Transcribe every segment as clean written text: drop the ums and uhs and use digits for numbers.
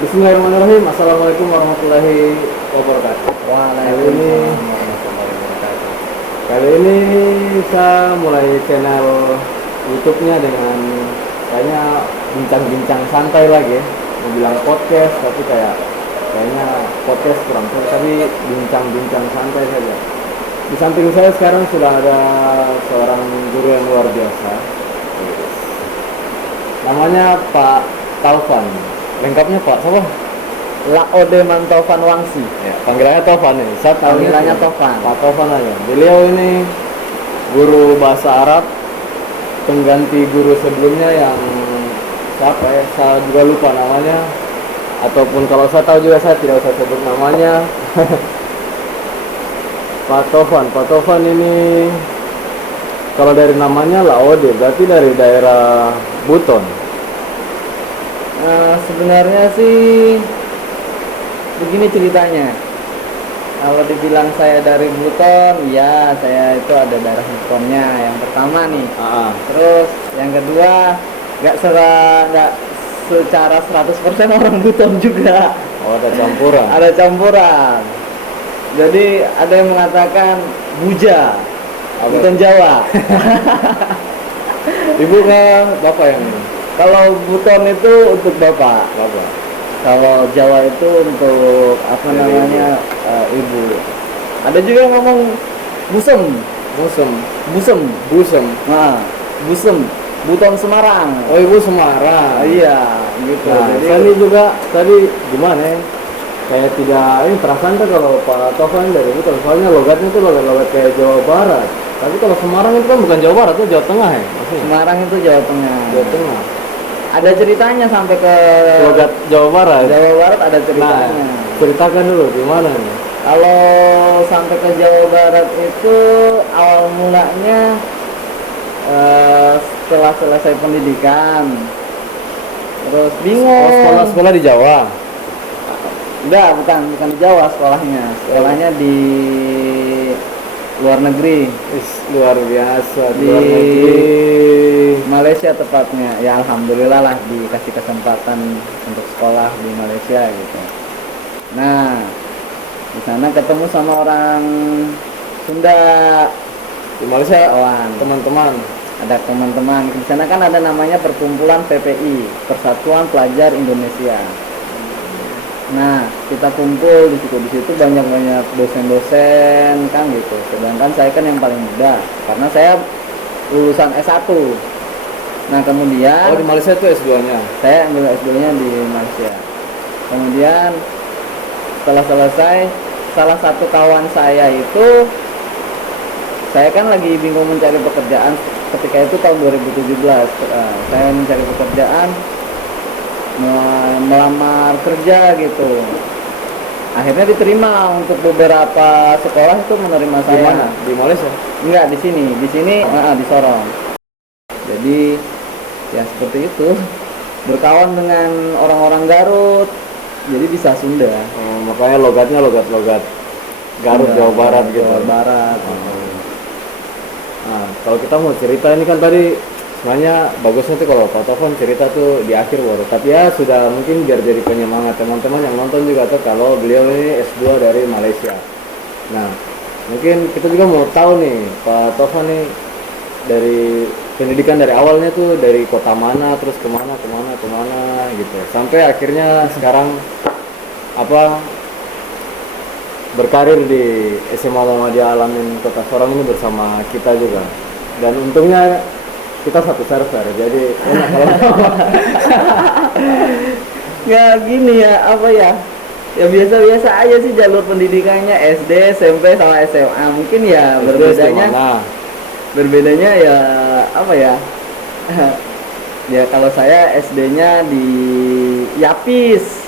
Bismillahirrahmanirrahim. Assalamualaikum warahmatullahi wabarakatuh. Waalaikumsalam warahmatullahi wabarakatuh. Kali ini saya mulai channel YouTube-nya dengan kayaknya bincang-bincang santai lagi. Mau bilang podcast, tapi kayaknya podcast kurang pas, tapi bincang-bincang santai saja. Di samping saya sekarang sudah ada seorang guru yang luar biasa. Namanya Pak Taufan. Lengkapnya Pak siapa? Laode Mantofan Wangsi. Ya, panggilannya Taufan nih. Saya Panggilannya Taufan. Pak Taufan aja. Beliau ini guru bahasa Arab, pengganti guru sebelumnya yang siapa ya? Saya juga lupa namanya. Ataupun kalau saya tahu juga saya tidak usah sebut namanya. Pak Taufan ini kalau dari namanya Laode berarti dari daerah Buton. Sebenarnya sih begini ceritanya. Kalau dibilang saya dari Buton, ya saya itu ada darah Butonnya yang pertama nih. Terus yang kedua nggak secara 100% orang Buton juga. Oh, ada campuran. Ada campuran. Jadi ada yang mengatakan Buja, Buton Jawa. Ibu kan bapak yang ini. Kalau Buton itu untuk bapak. Kalau Jawa itu untuk apa namanya ibu. Ada juga yang ngomong busem. Nah, busem. Buton Semarang. Oh, ibu Semarang. Iya, gitu. Nah, Jadi saya ini juga tadi gimana ya? Kayak tidak ini perasaan tuh kalau Pak Taufan dari Buton, soalnya logatnya tuh logat kayak Jawa Barat. Tapi kalau Semarang itu kan bukan Jawa Barat, itu Jawa Tengah ya? Maksudnya? Semarang itu Jawa Tengah. Jawa Tengah. Ada ceritanya sampai ke Logat Jawa Barat. Jawa Barat ada ceritanya. Nah, ceritakan dulu gimana nih? Kalau sampai ke Jawa Barat itu awal mulanya setelah selesai pendidikan, terus bingung. Sekolah di Jawa. Enggak, bukan di Jawa sekolahnya. Sekolahnya di luar negeri. Luar biasa. Di Luar negeri. Malaysia tepatnya. Ya alhamdulillah lah dikasih kesempatan untuk sekolah di Malaysia gitu. Nah, di sana ketemu sama orang Sunda. Di Malaysia Kawan. teman-teman. Ada teman-teman. Di sana kan ada namanya perkumpulan PPI, Persatuan Pelajar Indonesia. Nah, kita kumpul di situ. Di situ banyak dosen-dosen kan gitu. Sedangkan saya kan yang paling muda karena saya lulusan S1. Nah, kemudian Oh, di Malaysia itu S2-nya. saya ambil S2-nya di Malaysia. Kemudian setelah selesai, salah satu kawan saya itu, saya kan lagi bingung mencari pekerjaan ketika itu tahun 2017. Saya mencari pekerjaan, melamar kerja gitu. Akhirnya diterima untuk beberapa sekolah itu menerima Di saya. mana? Di Malaysia. Enggak, di sini di Sorong. Jadi ya seperti itu, berkawan dengan orang-orang Garut, jadi bisa Sunda. Oh, makanya logatnya logat Garut, Sunda, Jawa Barat gitu. Jawa Barat. Nah, kalau kita mau cerita ini kan tadi sebenarnya bagusnya tuh kalau Pak Taufan cerita tuh di akhir baru. Tapi ya sudah mungkin biar jadi penyemangat teman-teman yang nonton juga tuh kalau beliau ini S2 dari Malaysia. Nah, mungkin kita juga mau tahu nih Pak Taufan nih dari pendidikan dari awalnya tuh dari kota mana terus kemana gitu sampai akhirnya sekarang apa berkarir di SMA Muhammadiyah Alamin Kota Sorong ini bersama kita juga, dan untungnya kita satu server jadi enak kalau Ya gini ya, apa ya? Ya biasa-biasa aja sih jalur pendidikannya SD, SMP sama SMA. Mungkin ya berbedanya ya apa ya? Ya kalau saya SD-nya di Yapis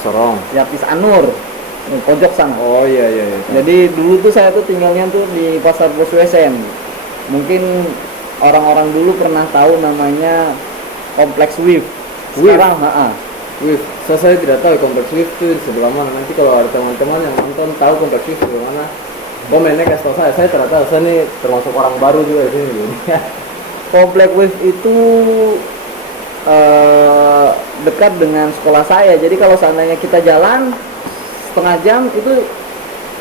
Sorong. Yapis Anur, pojok sana. Oh iya. Jadi dulu tuh saya tuh tinggalnya tuh di Pasar Boswesen. Mungkin orang-orang dulu pernah tahu namanya Kompleks WIF. Sekarang, Saya tidak tahu kompleks WIF itu di sebelah mana. Nanti kalau ada teman-teman yang nonton tahu kompleks WIF di mana, komennya kasih tahu saya tidak tahu. Saya ini termasuk orang baru juga di sini. Kompleks WIF itu dekat dengan sekolah saya. Jadi kalau seandainya kita jalan setengah jam itu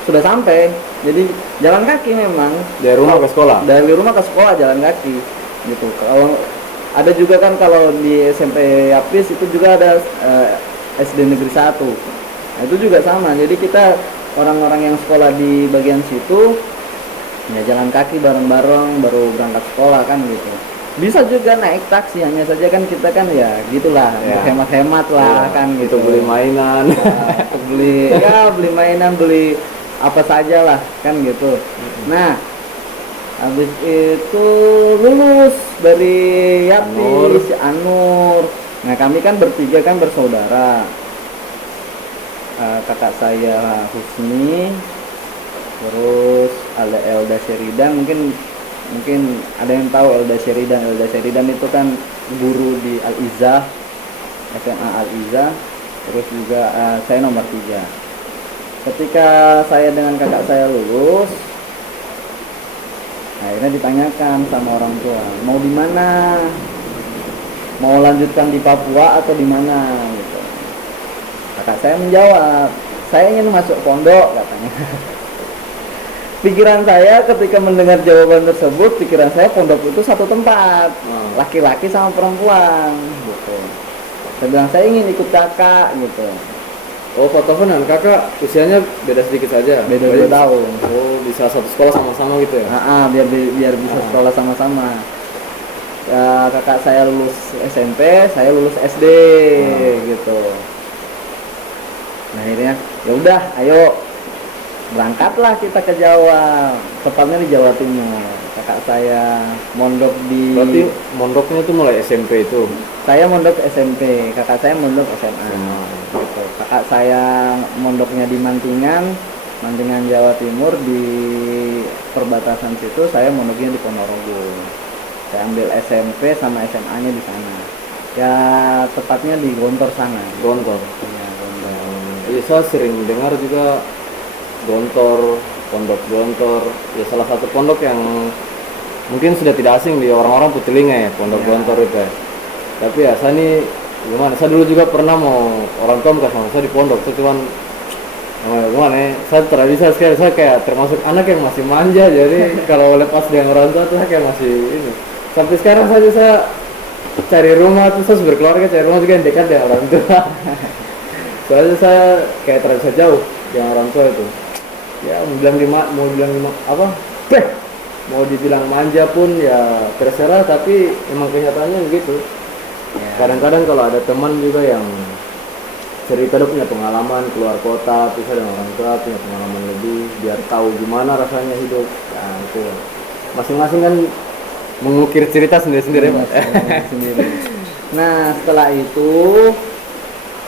sudah sampai. Jadi jalan kaki memang. Dari rumah ke sekolah. Dari rumah ke sekolah jalan kaki gitu. Kalau ada juga kan kalau di SMP Apis itu juga ada SD Negeri 1. Nah, itu juga sama. Jadi kita orang-orang yang sekolah di bagian situ ya jalan kaki bareng-bareng baru berangkat sekolah kan gitu. Bisa juga naik taksi, hanya saja kan kita kan ya gitulah, Ya. hemat-hemat lah Iya, kan itu gitu. beli mainan. Untuk beli ya beli mainan, beli apa saja lah kan gitu. Nah, habis itu lulus dari Yapis, Anur. Nah, kami kan bertiga kan bersaudara. Kakak saya Husni, terus ada Elda Sheridan, mungkin ada yang tahu Elda Sheridan itu kan guru di Al-Izzah, SMA Al-Izzah. Terus juga saya nomor 3. Ketika saya dengan kakak saya lulus, akhirnya ditanyakan sama orang tua, mau di mana? Mau lanjutkan di Papua atau di mana gitu. Kakak saya menjawab, saya ingin masuk pondok katanya. Pikiran saya ketika mendengar jawaban tersebut, pikiran saya pondok itu satu tempat, laki-laki sama perempuan gitu. Saya bilang saya ingin ikut kakak gitu. Oh, Pak Taufan dan kakak usianya beda sedikit saja. Beda 2 tahun. Oh, bisa satu sekolah sama-sama gitu ya? Biar bisa sekolah sama-sama. Kakak saya lulus SMP, saya lulus SD gitu. Nah, akhirnya ya udah, ayo berangkatlah kita ke Jawa, tepatnya di Jawa Timur. Kakak saya mondok di. Berarti mondoknya tuh mulai SMP itu. Saya mondok SMP, kakak saya mondok SMA. Gitu. Kakak saya mondoknya di Mantingan, Jawa Timur, di perbatasan situ. Saya mondoknya di Ponorogo. Saya ambil SMP sama SMA-nya di sana. Ya tepatnya di Gontor sana. Gontor. Ya, Gontor. Iya, saya sering dengar juga Gontor, pondok Gontor. Ya salah satu pondok yang mungkin sudah tidak asing di orang-orang Putelinga ya, pondok Gontor itu ya. Tapi ya saya nih gimana? Saya dulu juga pernah mau orang tua kasih sama saya di pondok. Saya cuman gimana ya? Saya tradisi sekali. Saya kayak termasuk anak yang masih manja. Jadi kalau lepas dengan orang tua tuh saya kayak masih ini. Sampai sekarang saja saya cari rumah tuh, saya berkeluarga cari rumah juga yang dekat dengan orang tua. Soalnya saya kayak terasa jauh dengan orang tua itu. Ya mau bilang apa? Mau dibilang manja pun ya terserah, tapi emang kenyataannya begitu. Kadang-kadang kalau ada teman juga yang cerita dia punya pengalaman keluar kota, pisah dengan orang tua, punya pengalaman lebih, biar tahu gimana rasanya hidup. Ya itu masing-masing kan mengukir cerita sendiri-sendiri, Mas. Sendiri. Nah, setelah itu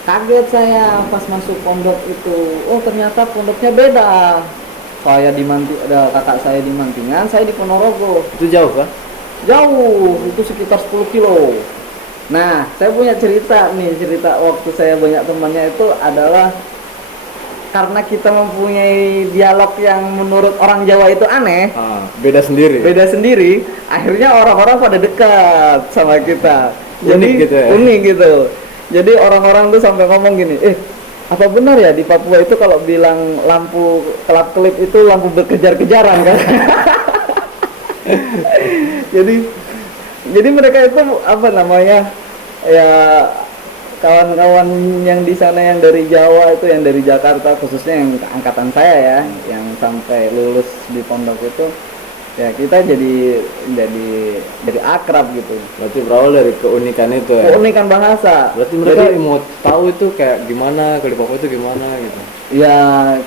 kaget saya pas masuk pondok itu. Oh, ternyata pondoknya beda. Saya ada kakak saya di Mantingan, saya di Ponorogo. Itu jauh kan? Jauh, itu sekitar 10 kilo. Nah, saya punya cerita waktu saya banyak temannya itu adalah karena kita mempunyai dialog yang menurut orang Jawa itu aneh, beda sendiri. Akhirnya orang-orang pada dekat sama kita. Unik gitu ya? Unik gitu. Jadi orang-orang tuh sampai ngomong gini, apa benar ya di Papua itu kalau bilang lampu kelap-kelip itu lampu berkejar-kejaran kan? Jadi mereka itu apa namanya ya, kawan-kawan yang di sana yang dari Jawa itu, yang dari Jakarta khususnya, yang angkatan saya ya, yang sampai lulus di pondok itu ya kita jadi akrab gitu. Berarti berawal dari keunikan itu ya? Keunikan bahasa. Berarti mereka mau tahu itu kayak gimana, kalau di Papua itu gimana gitu? Ya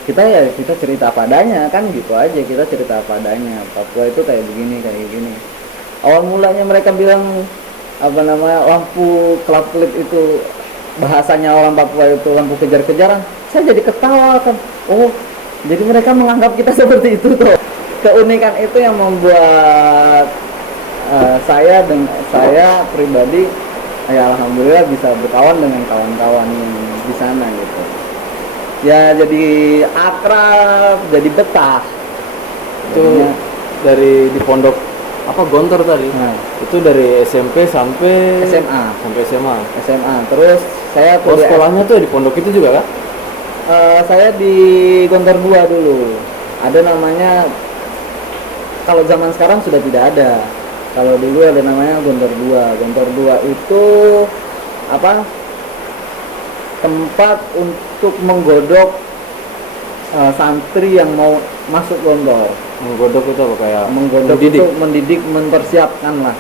kita cerita padanya kan gitu aja, kita cerita padanya. Papua itu kayak begini, kayak gini. Awal mulanya mereka bilang apa namanya lampu kelap-kelip itu bahasanya orang Papua itu lampu kejar-kejaran. Saya jadi ketawa kan. Oh, jadi mereka menganggap kita seperti itu tuh. Keunikan itu yang membuat saya pribadi ya alhamdulillah bisa berkawan dengan kawan-kawan di sana gitu. Ya jadi akrab, jadi betah. Itu dari di pondok apa Gontor tadi. Nah, Itu dari SMP sampai SMA. sampai SMA. SMA. Terus saya Oh, kuliah. sekolahnya tuh di pondok itu juga kan? Saya di Gontor 2 dulu. Ada namanya, kalau zaman sekarang sudah tidak ada. Kalau dulu ada namanya Gontor 2. Gontor 2 itu apa? Tempat untuk menggodok santri yang mau masuk Gontor. Menggodok itu apa kayak Menggodok mendidik? itu mendidik, mempersiapkan lah.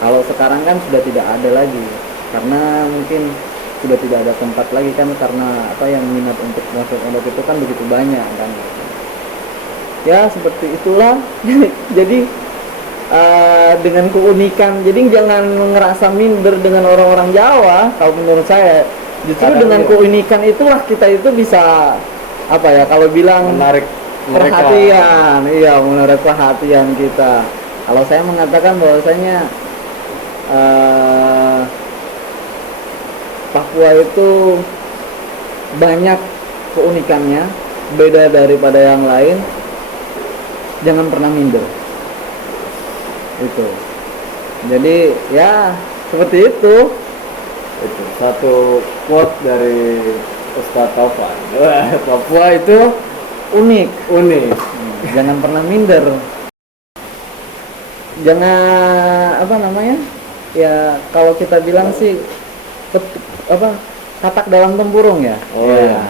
Kalau sekarang kan sudah tidak ada lagi, karena mungkin sudah tidak ada tempat lagi kan, karena apa, yang minat untuk masuk pondok itu kan begitu banyak kan. Ya seperti itulah. Jadi dengan keunikan, jadi jangan ngerasa minder dengan orang-orang Jawa. Kalau menurut saya, justru Kadang dengan iya. keunikan itulah kita itu bisa apa ya, kalau bilang Menarik mereka. perhatian, iya, menarik perhatian kita. Kalau saya mengatakan bahwasanya Papua itu banyak keunikannya, beda daripada yang lain. Jangan pernah minder. Itu. Jadi ya seperti itu. Itu satu quote dari Ustadz Taufan. Wah, Papua itu Unik. unik. Jangan pernah minder. Jangan apa namanya? Ya kalau kita bilang sih katak dalam tempurung ya. Oh Ya. ya.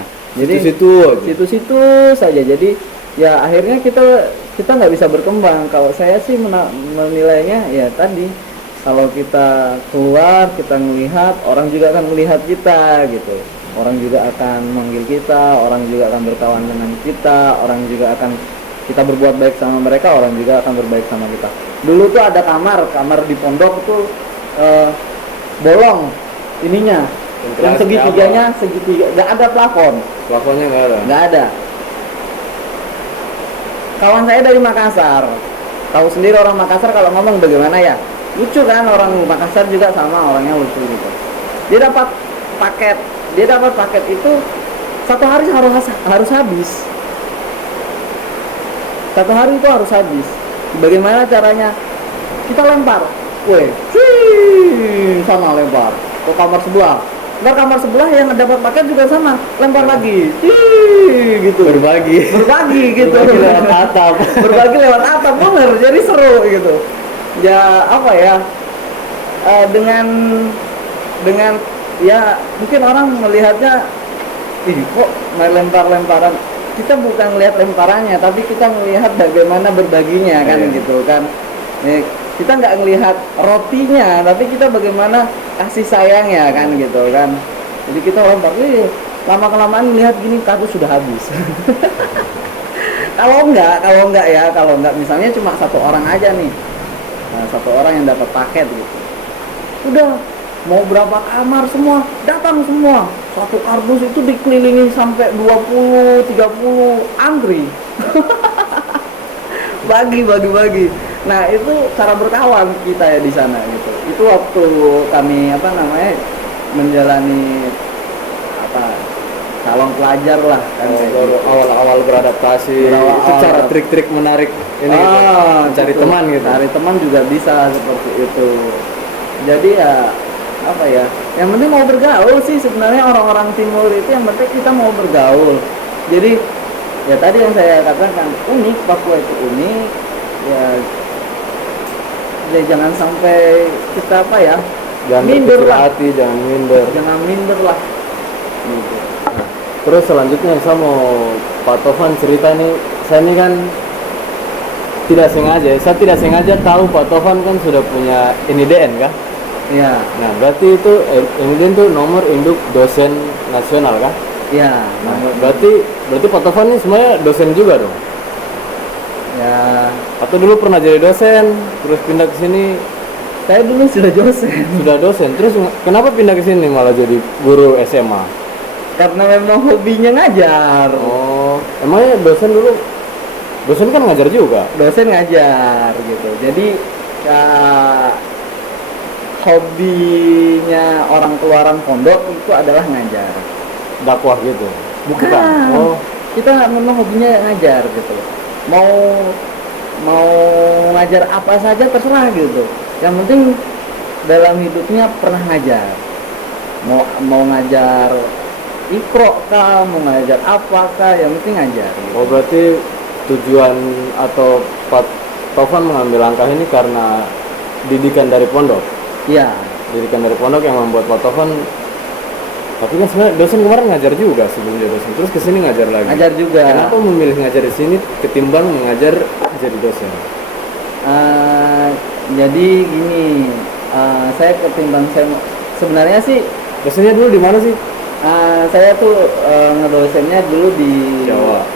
Jadi Situ-situ aja. situ-situ saja. Jadi ya akhirnya kita nggak bisa berkembang. Kalau saya sih menilainya ya tadi, kalau kita keluar, kita melihat, orang juga akan melihat kita gitu. Orang juga akan manggil kita, orang juga akan berkawan dengan kita, orang juga akan kita berbuat baik sama mereka, orang juga akan berbaik sama kita. Dulu tuh ada kamar di pondok tuh bolong ininya, yang segitiga, nggak ada plafon, Plafonnya nggak ada. nggak ada. Kawan saya dari Makassar, tahu sendiri orang Makassar kalau ngomong bagaimana ya, lucu kan, orang Makassar juga sama orangnya lucu gitu. Dia dapat paket itu satu hari harus habis. Satu hari itu harus habis. Bagaimana caranya? Kita lempar kue, sama lempar ke kamar sebelah. Ntar kamar sebelah yang dapat paket juga sama, lempar lagi, gitu. Berbagi Gitu. Berbagi lewat atap. Berbagi lewat atap, bener. Jadi seru gitu. Ya apa ya? Dengan ya mungkin orang melihatnya, ih kok main lempar-lemparan. Kita bukan melihat lemparannya, tapi kita melihat bagaimana berbaginya kan, gitu kan. Kita nggak melihat rotinya, tapi kita bagaimana kasih sayangnya kan, gitu kan. Jadi kita lempar, lama-kelamaan melihat gini, kardus sudah habis. Kalau enggak misalnya cuma satu orang aja nih, satu orang yang dapat paket gitu, udah mau berapa kamar semua datang semua, satu kardus itu dikelilingi sampai 20-30 antri. bagi. Nah itu cara berkawan kita ya di sana gitu. Itu waktu kami menjalani calon pelajar lah kan, Baru awal-awal beradaptasi. Berawal- Itu cara trik-trik menarik ini gitu. Cari gitu. teman gitu. Cari teman juga bisa seperti itu. Jadi ya apa ya, yang penting mau bergaul sih sebenarnya. Orang-orang timur itu yang penting kita mau bergaul. Jadi ya tadi yang saya katakan, unik, Papua itu unik ya. Ya jangan sampai kita Jangan minder berkecil lah. hati, jangan minder. Jangan minder lah gitu. Terus selanjutnya saya mau Pak Tovan cerita nih. Saya ini kan saya tidak sengaja tahu Pak Tovan kan sudah punya NIDN kah? Iya. Nah berarti itu NIDN itu nomor induk dosen nasional kah? Iya. Nah, berarti Pak Tovan ini semuanya dosen juga dong? Ya, Atau dulu pernah jadi dosen, terus pindah ke sini saya dulu sudah dosen. sudah dosen, terus kenapa pindah ke sini malah jadi guru SMA? Karena memang hobinya ngajar. Oh, emangnya dosen kan ngajar juga? Dosen ngajar gitu. Jadi ya, hobinya orang keluaran pondok itu adalah ngajar. Dakwah gitu? Bukan. Oh, Kita memang hobinya ngajar gitu. Mau mau ngajar apa saja terserah gitu. Yang penting dalam hidupnya pernah ngajar. Mau ngajar Iqra kah, mau ngajar apakah, yang penting ngajar. Gitu. Oh berarti tujuan atau Pak Taufan mengambil langkah ini karena didikan dari pondok. Iya. Didikan dari pondok yang membuat Pak Taufan. Tapi kan sebenarnya dosen kemarin ngajar juga sebelum jadi dosen, terus kesini ngajar lagi. Ngajar juga. Kenapa memilih ngajar di sini ketimbang mengajar jadi dosen? Jadi gini, saya ketimbang saya sebenarnya sih Dosennya dulu di mana sih? saya tuh ngedosennya dulu di Jawa.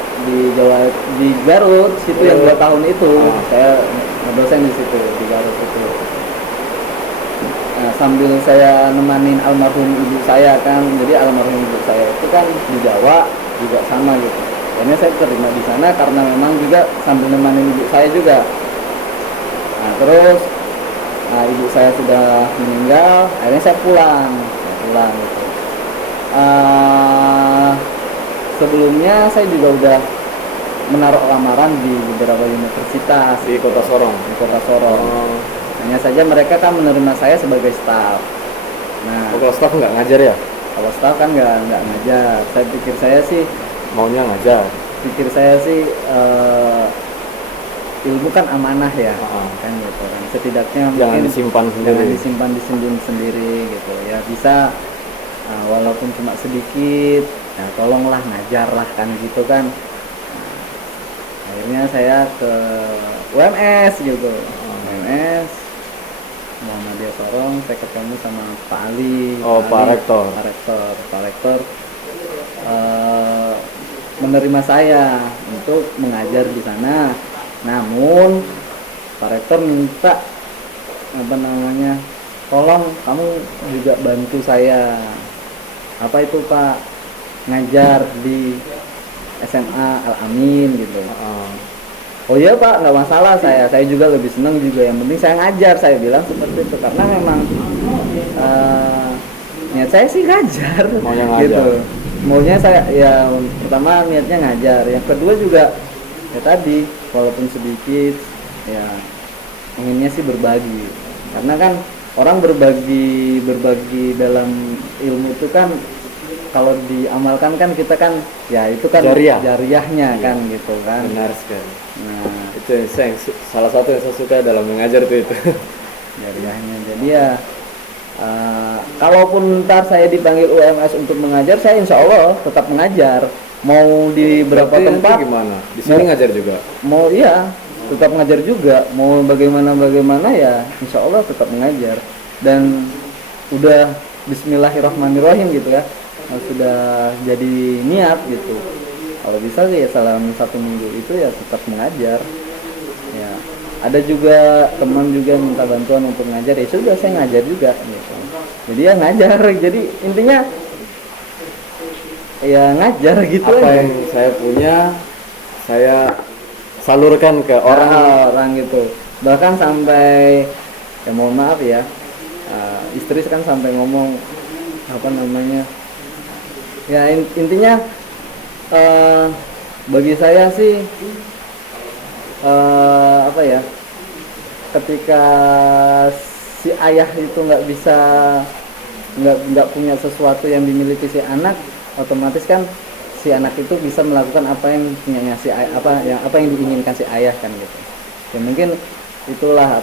di Garut situ yang 2 tahun itu. Saya ngedosen di situ di Garut itu. Nah, sambil saya nemanin almarhum ibu saya kan, jadi almarhum ibu saya itu kan di Jawa juga sama gitu. Akhirnya saya terima di sana karena memang juga sambil nemanin ibu saya juga. Nah, terus ibu saya sudah meninggal, akhirnya saya pulang gitu. Sebelumnya saya juga udah menaruh lamaran di beberapa universitas Di Kota Sorong. di Kota Sorong. Hanya saja mereka kan menerima saya sebagai staf. Nah, Kalau staff nggak ngajar ya? kalau staf kan nggak ngajar. Saya sih Maunya ngajar. ilmu kan amanah ya, kan gitu kan. Setidaknya Jangan mungkin disimpan jangan sendiri. disimpan sendiri gitu ya. Bisa walaupun cuma sedikit, nah tolonglah ngajarlah kan gitu kan. Akhirnya saya ke UMS gitu. UMS Muhammadiyah Sorong, saya ketemu sama Pak Ali. Pak Rektor. Pak Rektor menerima saya untuk mengajar di sana. Namun Pak Rektor minta tolong kamu juga bantu saya. Apa itu Pak? Ngajar di SMA Al Amin gitu. Oh iya Pak, nggak masalah, saya juga lebih senang juga, yang penting saya ngajar, saya bilang seperti itu karena memang niat saya sih ngajar. Maunya ngajar. Gitu. Maunya saya ya pertama niatnya ngajar, yang kedua juga ya tadi walaupun sedikit ya inginnya sih berbagi, karena kan orang berbagi dalam ilmu itu kan kalau diamalkan kan kita kan ya itu kan jariahnya kan gitu kan. Benar sekali. Nah, Itu salah satu yang saya suka dalam mengajar tuh itu. jariahnya. Jadi ya kalaupun ntar saya dipanggil UMS untuk mengajar, saya insya Allah tetap mengajar. Mau di berapa Berarti tempat nanti gimana? Di sini ngajar juga. mau iya tetap mengajar juga, mau bagaimana ya insya Allah tetap mengajar. Dan udah Bismillahirrahmanirrahim gitu ya, sudah jadi niat gitu. Kalau bisa sih ya selama 1 minggu itu ya tetap mengajar ya. Ada juga teman juga minta bantuan untuk ngajar, ya sudah saya ngajar juga gitu. Jadi ya ngajar, jadi intinya ya ngajar gitu. Apa yang saya punya saya salurkan ke orang gitu. Bahkan sampai ya mohon maaf ya, istri kan sampai ngomong ya intinya bagi saya sih ketika si ayah itu nggak punya sesuatu yang dimiliki si anak, otomatis kan si anak itu bisa melakukan apa yang punyanya si ayah, apa yang diinginkan si ayah kan gitu. Ya mungkin itulah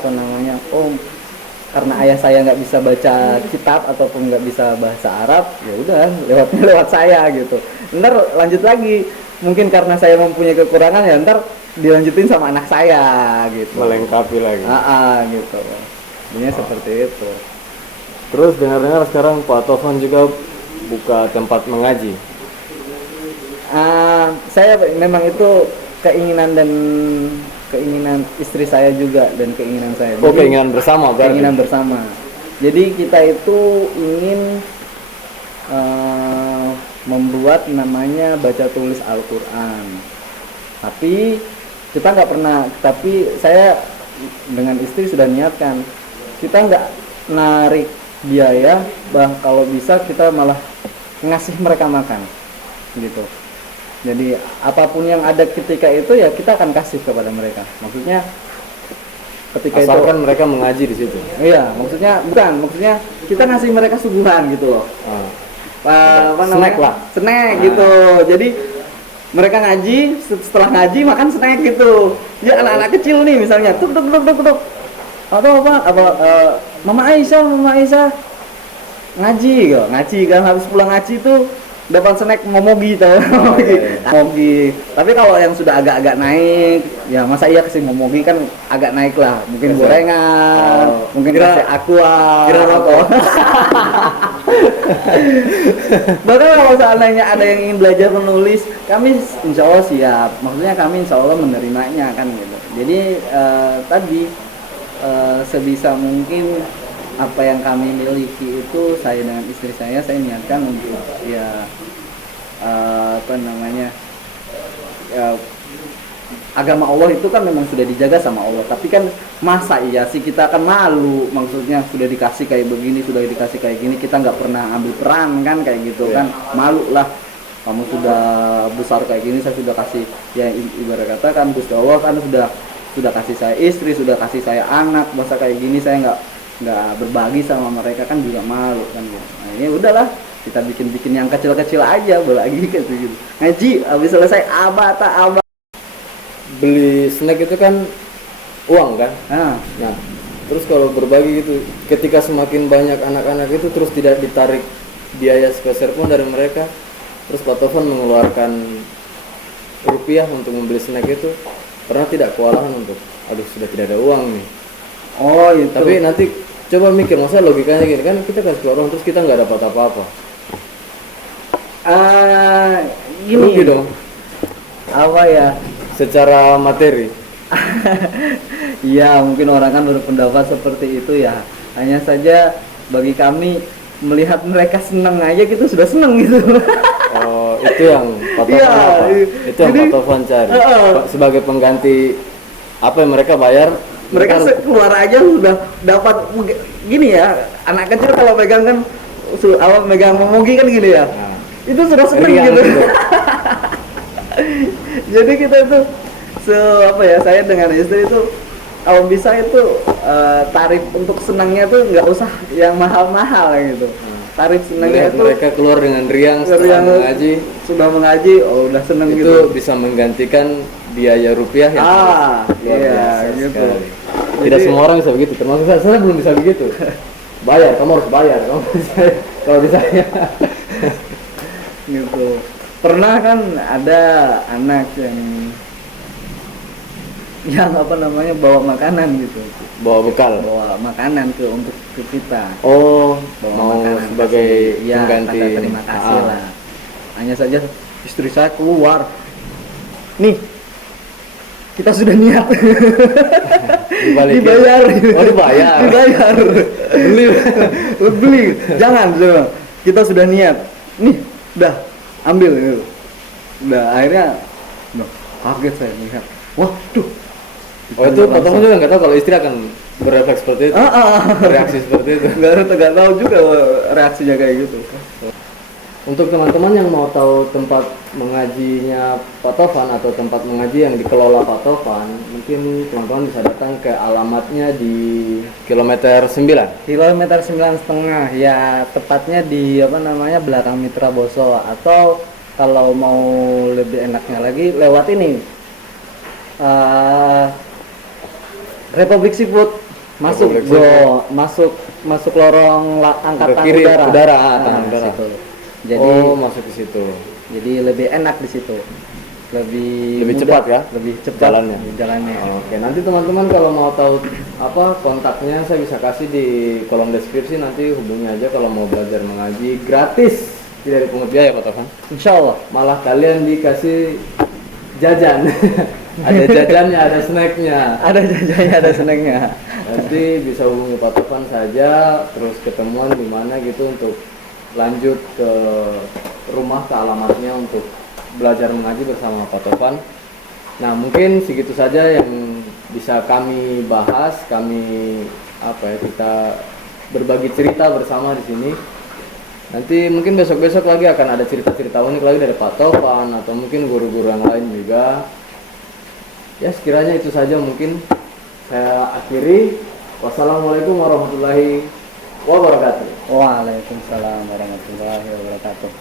karena ayah saya nggak bisa baca kitab ataupun nggak bisa bahasa Arab, ya udah lewat saya gitu. Ntar lanjut lagi, mungkin karena saya mempunyai kekurangan ya ntar dilanjutin sama anak saya gitu, melengkapi lagi. Gitu. Intinya seperti itu. Terus dengar-dengar sekarang Pak Taufan juga buka tempat mengaji. Saya memang itu keinginan istri saya juga dan keinginan saya. Jadi, keinginan bersama berarti? Keinginan bersama. Jadi kita itu ingin membuat namanya baca tulis Al-Quran. Tapi kita nggak pernah. Tapi saya dengan istri sudah niatkan, kita nggak narik biaya, kalau bisa kita malah ngasih mereka makan, gitu. Jadi apapun yang ada ketika itu ya kita akan kasih kepada mereka. Maksudnya ketika Asalkan mereka mengaji di situ. iya, maksudnya kita ngasih mereka suguhan gitu loh. Apa namanya? Snack lah. Snack gitu. Jadi mereka ngaji, setelah ngaji makan snack gitu. Ya anak-anak kecil nih misalnya, tuk tuk tuk tuk tuk. Atau Mama Aisyah ngaji kan habis pulang ngaji tuh dapat snack momogi tau. Momogi. Tapi kalau yang sudah agak-agak naik, ya masa iya kasih momogi kan agak naik lah. Mungkin gorengan, mungkin kasih aqua, kira rokok. Bahkan kalau seandainya ada yang ingin belajar menulis, kami insya Allah siap. Maksudnya kami insya Allah menerimanya kan gitu. Jadi tadi sebisa mungkin apa yang kami miliki itu saya dengan istri saya niatkan untuk ya agama Allah itu kan memang sudah dijaga sama Allah, tapi kan masa iya sih kita akan malu, maksudnya sudah dikasih kayak begini, sudah dikasih kayak gini, kita nggak pernah ambil peran kan kayak gitu kan, malu lah. Kamu sudah besar kayak gini, saya sudah kasih, ya ibarat kata kan Gusti Allah kan sudah kasih saya istri, sudah kasih saya anak, masa kayak gini saya nggak berbagi sama mereka kan juga malu kan gitu. Nah ini udahlah, kita bikin yang kecil-kecil aja, berbagi kayak gitu. Ngaji habis selesai abah. Beli snack itu kan uang kan. Nah, terus kalau berbagi gitu, ketika semakin banyak anak-anak itu terus tidak ditarik biaya sepeser pun dari mereka, terus Pak Tovan mengeluarkan rupiah untuk membeli snack itu, pernah tidak kewalahan untuk, aduh sudah tidak ada uang nih. Oh itu. Tapi nanti coba mikir, masa logikanya gini kan, kita kasih keluar uang terus kita nggak dapat apa-apa. Gini rugi dong. Apa ya? Secara materi. Iya, mungkin orang kan berpendapat seperti itu ya. Hanya saja bagi kami melihat mereka senang aja gitu sudah senang gitu. Oh, itu yang Pak Tovan apa? Itu yang Pak Tovan cari. Sebagai pengganti apa yang mereka bayar, mereka keluar aja sudah dapat gini ya. Anak kecil kalau pegang kan megang momogi kan gini ya. Nah, itu sudah senang gitu. Jadi kita itu saya dengan istri itu kalau bisa itu tarif untuk senangnya tuh nggak usah yang mahal-mahal gitu. Tarif senangnya itu mereka keluar dengan riang setelah mengaji, sudah mengaji, oh udah seneng itu gitu. Itu bisa menggantikan biaya rupiah yang iya gitu. Sekali. Tidak semua orang bisa begitu, termasuk saya belum bisa begitu. Bayar, kamu harus bayar, kalau bisa ya. Gitu. Pernah kan ada anak yang bawa makanan gitu, bawa bekal, bawa makanan untuk kita. Oh, bawa mau makanan sebagai pengganti, terima kasih lah. Hanya saja istri saya keluar, nih kita sudah niat dibayar. Oh, dibayar beli jangan kita sudah niat nih, udah ambil gitu. Udah akhirnya kaget saya melihat, waduh. Oh itu Pak Tovan juga nggak tahu kalau istri akan berefleks seperti itu, bereaksi seperti itu. Nggak tahu juga reaksinya kayak gitu. Untuk teman-teman yang mau tahu tempat mengajinya Pak Tovan atau tempat mengaji yang dikelola Pak Tovan, mungkin teman-teman bisa datang ke alamatnya di kilometer 9. Kilometer 9,5 ya, tepatnya di belakang Mitra Boso, atau kalau mau lebih enaknya lagi lewat ini Republik Seafood, masuk masuk lorong angkatan udara. Jadi masuk ke situ. Jadi lebih enak di situ. Lebih mudah, cepat ya? Lebih cepat jalannya. Oke, nanti teman-teman kalau mau tahu kontaknya saya bisa kasih di kolom deskripsi, nanti hubungi aja kalau mau belajar mengaji gratis, tidak dipungut biaya Pak Tovan. Insyaallah. Malah kalian dikasih jajan. Ada jajannya, ada snacknya. Ada jajannya, ada snacknya. Nanti bisa hubungi Pak Tovan saja, terus ketemuan di mana gitu untuk lanjut ke rumah, ke alamatnya untuk belajar mengaji bersama Pak Tovan. Nah mungkin segitu saja yang bisa kami bahas, kita berbagi cerita bersama di sini. Nanti mungkin besok-besok lagi akan ada cerita-cerita unik lagi dari Pak Tovan atau mungkin guru-guru yang lain juga. Ya sekiranya itu saja mungkin saya akhiri. Wassalamualaikum warahmatullahi wabarakatuh. Waalaikumsalam warahmatullahi wabarakatuh.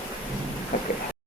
Oke.